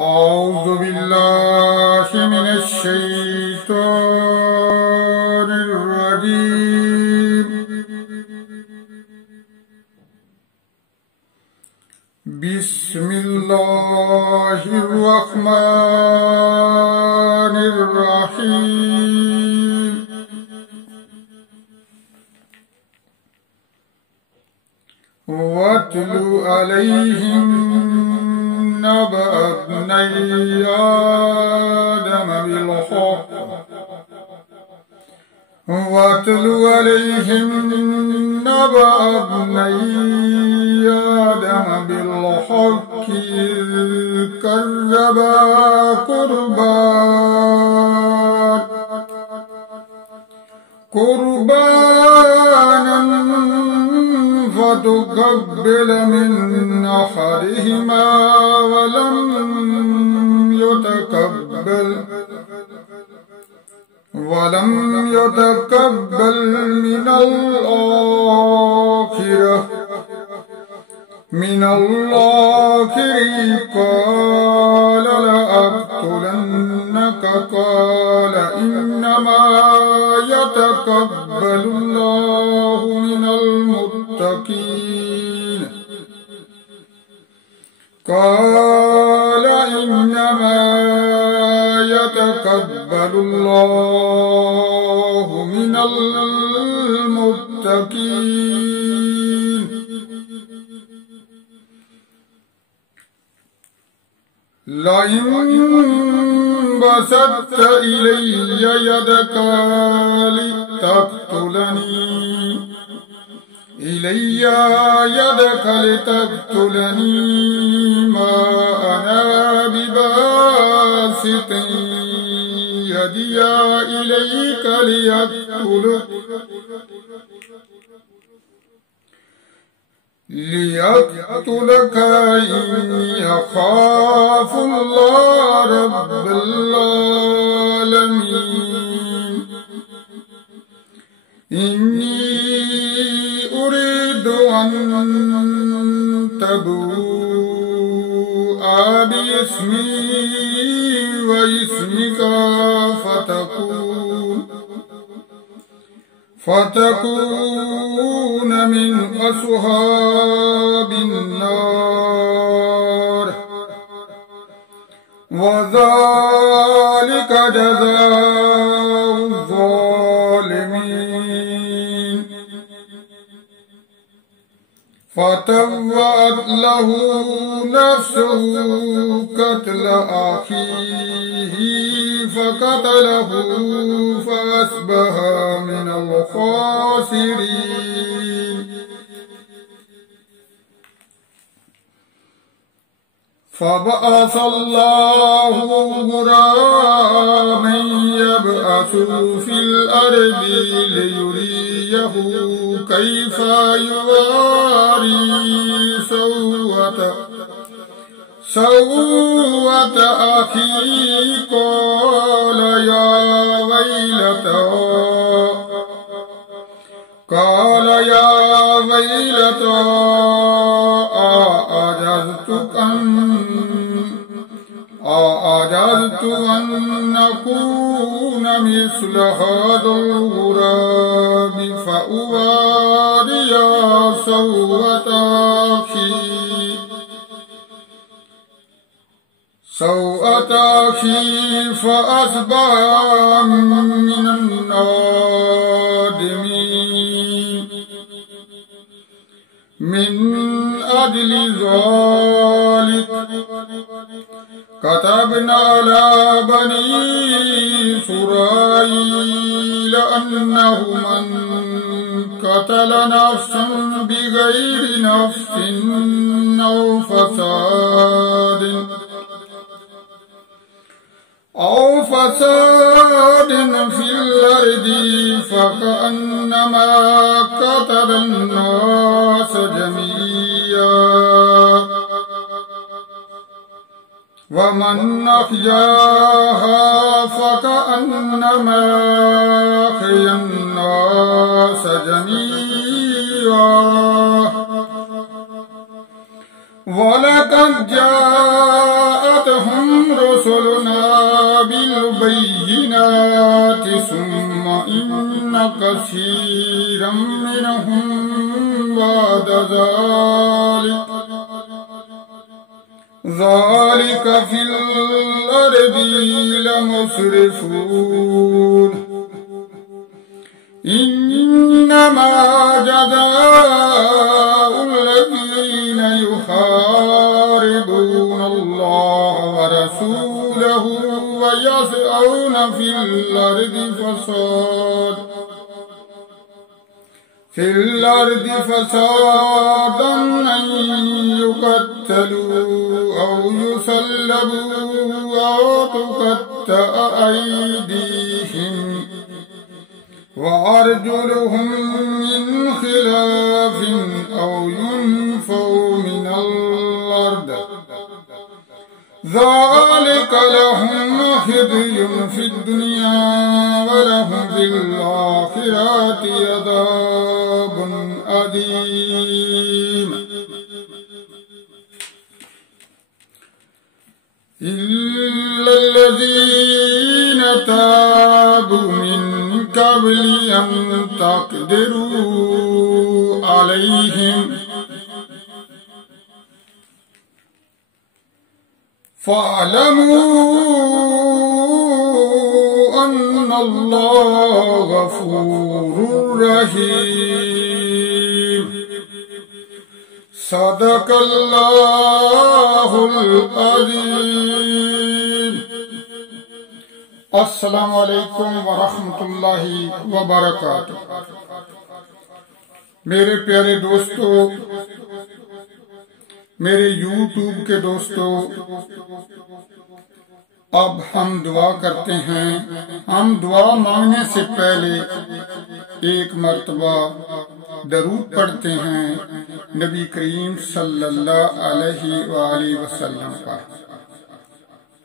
أعوذ بالله من الشيطان الرجيم. بسم الله الرحمن الرحيم. واتل عليهم نبأ ابني آدم بالحق واتل عليهم نبأ ابني آدم بالحق إذ قربا قربانا فتقبل من أحدهما ولم يتقبل من الآخر قال لأقتلنك قال إنما يتقبل الله من المتقين قال إنما يتقبل الله من المتقين لئن بسطت إلي يدك لتقتلني ما أنا بباسط يدي إليك ليقتلك إني أخاف الله رب العالمين إني أريد أن تبوء باسمي واسمك فتكون من أصحاب النار وذلك جزاء الظالمين فتوأت له نفسه قتل أخيه فقتله فأصبح من الخاسرين فبعث الله غراما يبعث في الأرض ليريه كيف يواري سوءة أخيه قال يا ويلتى أعجزت أن نكون مثل هذا الغراب فأواري سوءة أخي فأصبح من النادمين من أجل ذلك كتبنا على بني إسرائيل أنه من قتل نفسا بغير نفس أو فساد في الأرض فكأنما قتل الناس جميعا ومن أحياها فكأنما أحيا الناس جميعا ولقد جاءتهم كثيرا منهم بعد ذلك في الأرض لمسرفون إنما جزاء الذين يحاربون الله ورسوله ويسعون في الأرض فسادا أن يقتلوا أو يصلبوا أو تقطع أيديهم وأرجلهم من خلاف أو ينفوا من الأرض ذلك لهم خزي في الدنيا ولهم في الآخرة عذاب عظيم إلا الذين تابوا من قبل أن تقدروا عليهم فاعلموا أن الله غفور رحيم صدق الله العظيم अस्सलामु अलैकुम वरहमतुल्लाहि वबरकातुह। मेरे प्यारे दोस्तों, मेरे YouTube के दोस्तों, अब हम दुआ करते हैं। हम दुआ मांगने से पहले एक मर्तबा दरूद पढ़ते हैं नबी करीम सल्लल्लाहु अलैहि वसल्लम पर।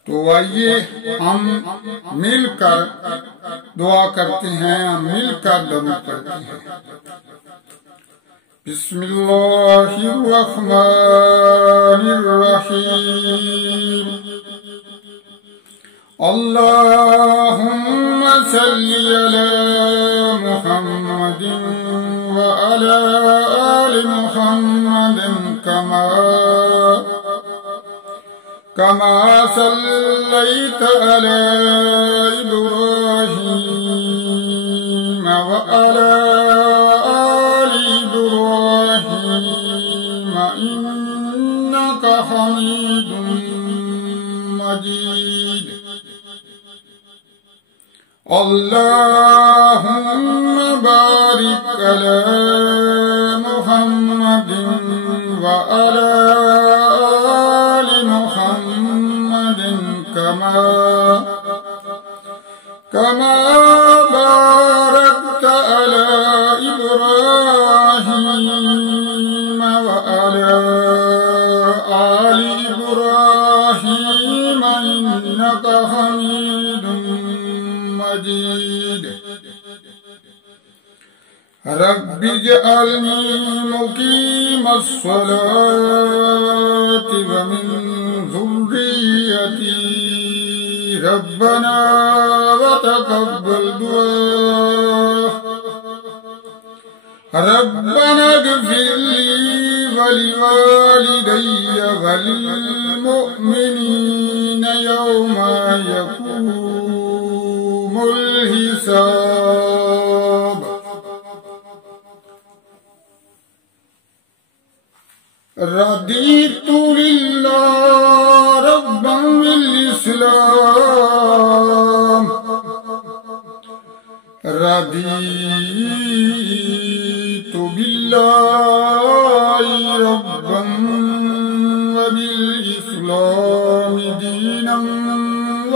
तो आइए हम मिलकर दुआ करते हैं, हम मिलकर दरूद पढ़ते हैं। बिस्मिल्लाहिर्रहमानिर्रहीम। अल्लाहुम्मा सल्ली अला मुहम्मदिन व अला आलि मुहम्मदिन कमा सल्लैत अला इब्राहीम व अला आलि इब्राहीम इन्नका हमीदुम मजीद। अल्लाहुम्मा बारिक अला मुहम्मदिन व अला कमा बारकत अला इब्राहीम व अला आलि इब्राहीम इन्नका हमीदुम मजीद। रब्बि जअलनी मुकीमस्सलाति व मिन ज़ुर्रिय्यती रब्बना व तक़ब्बल दुआ। रब्बना इग़फ़िरली व लिवालिदैय व लिल्मुअ्मिनीना यौमा यक़ूमुल हिसाब। रदीतु लिल्लाहि रब्बन बिल इस्लाम। रदीतु बिल्लाहि रब्बन व बिल इस्लाम दीनन व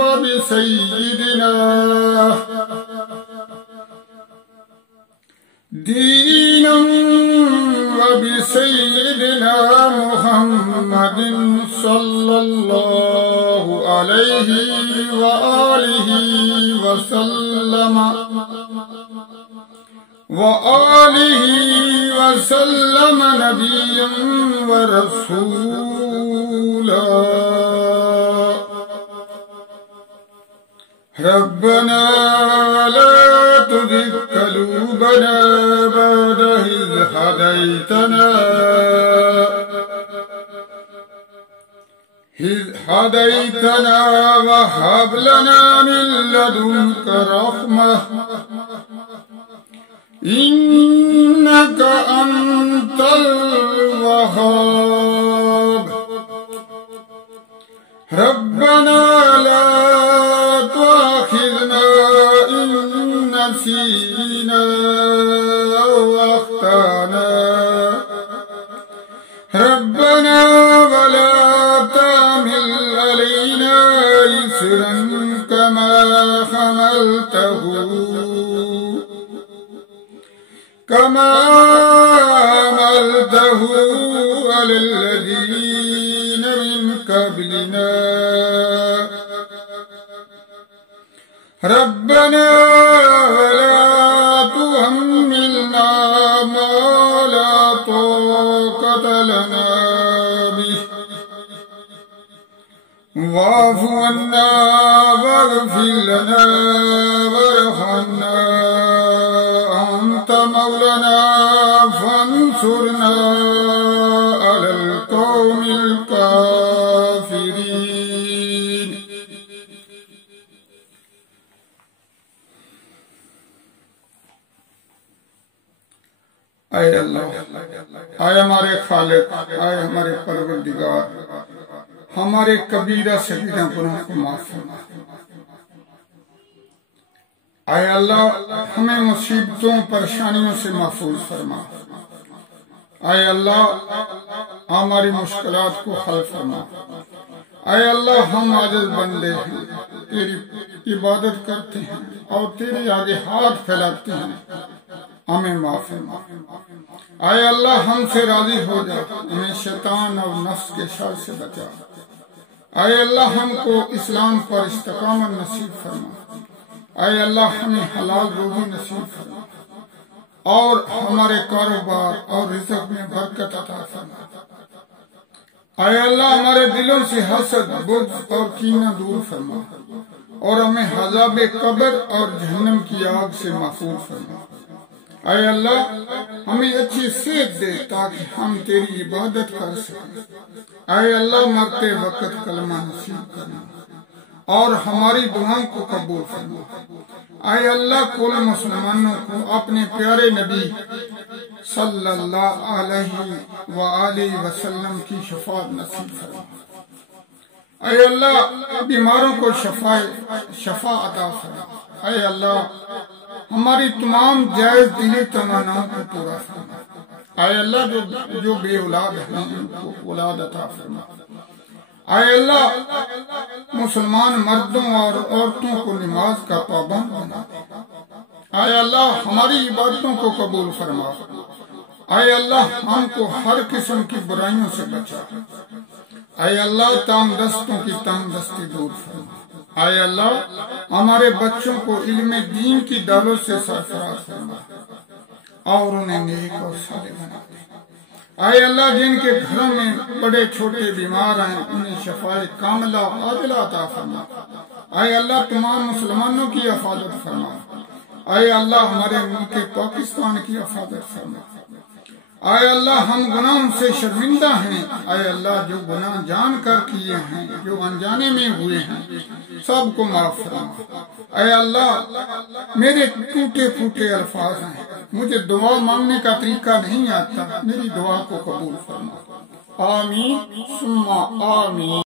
बिसय्यिदिना मुहम्मदिन सल्लल्लाहु अलैहि व आलिहि वसल्लम नबिय्यन व रसूला। रब्बना ला तुज़िग़ قلوبنا بعد إذ هديتنا وهب لنا من لدنك رحمة إنك أنت الوهاب ربنا لا تؤاخذنا إن نسينا أو أخطأنا ربنا ولا تحمل علينا إصرا كما حملته على الذين من قبلنا ربنا ولا تحملنا ما لا طاقة لنا به واعف عنا واغفر لنا وارحمنا أنت مولانا فانصرنا على القوم الكافرين आए अल्लाह, आए हमारे खालिक, आए हमारे परवरदिगार, हमारे कबीरा सगीरा गुनाह को माफ फरमा। आए अल्लाह, हमें मुसीबतों परेशानियों से महफूज फरमा। आए अल्लाह, हमारी मुश्किलात को हल फरमा। आए अल्लाह, हम आजिज़ बंदे हैं, तेरी इबादत करते हैं और तेरे आगे हाथ फैलाते हैं, हमें माफ फरमा। आए अल्लाह, हमसे राजी हो जा, हमें शैतान और नफ्स के शर से बचा। आए अल्लाह, हमको इस्लाम पर इस्तिकामत नसीब फरमा। आए अल्लाह, हमें हलाल रोज़ी नसीब फरमा और हमारे कारोबार और रिज़्क़ में बरकत अता फरमा। आए अल्लाह, हमारे दिलों से हसद, बुग़्ज़ और कीना दूर फरमा और हमें अज़ाबे कब्र और जहन्नम की आग से महफूज फरमा। आए अल्लाह, हमें अच्छी सेहत दे ताकि हम तेरी इबादत कर सकें। आए अल्लाह, मरते वक्त कलमा नसीब करना और हमारी दुआओं को कबूल फरमा। आए अल्लाह, कुल मुसलमानों को अपने प्यारे नबी सल्लल्लाहु अलैहि वसल्लम की शफाअत नसीब फरमा। आए अल्लाह, बीमारों को शफा अता फरमा। आए अल्लाह, हमारी तमाम जायज दिली तमन्नाओं को पूरा फरमा। आए अल्लाह, जो बे औलाद हैं उनको औलाद अता फरमा। आए अल्लाह, मुसलमान मर्दों और औरतों को नमाज का पाबंद बना दे। आए अल्लाह, हमारी इबादतों को कबूल फरमा। आए अल्लाह, हमको हर किस्म की बुराइयों से बचा। आए अल्लाह, तंगदस्तों की तंगदस्ती दूर फरमा। आए अल्लाह, हमारे बच्चों को इल्म दीन की दालों से सरफराज फरमा और उन्हें नेक और सालिह बना दे। आए अल्लाह, जिनके घरों में बड़े छोटे बीमार हैं उन्हें शफाए कामिला आदिला अता फरमा। आए अल्लाह, तमाम मुसलमानों की हिफाजत फरमा। आए अल्लाह, हमारे मुल्क पाकिस्तान की हिफाजत फरमा। आए अल्लाह, हम गुनाहों से शर्मिंदा हैं। आए अल्लाह, जो गुनाह जानकर किए हैं, जो अनजाने में हुए हैं, सबको माफ फरमा। आए अल्लाह, मेरे टूटे फूटे अल्फाज हैं, मुझे दुआ मांगने का तरीका नहीं आता, मेरी दुआ को कबूल फरमा। आमीन सुम्मा आमीन।